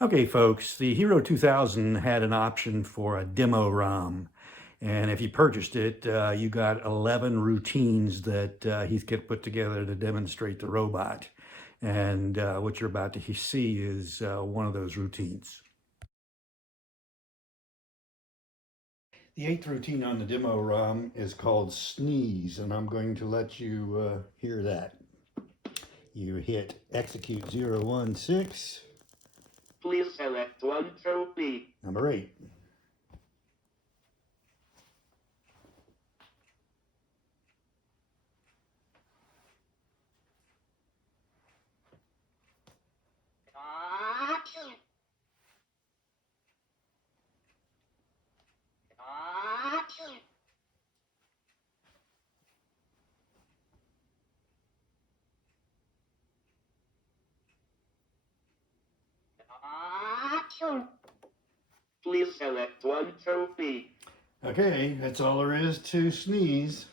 Okay, folks, the Hero 2000 had an option for a demo ROM. And if you purchased it, you got 11 routines that Heathkit put together to demonstrate the robot. And what you're about to see is one of those routines. The 8th routine on the demo ROM is called Sneeze, and I'm going to let you hear that. You hit execute 016. Please select one through B. Number 8. Please select one through B. Okay, that's all there is to Sneeze.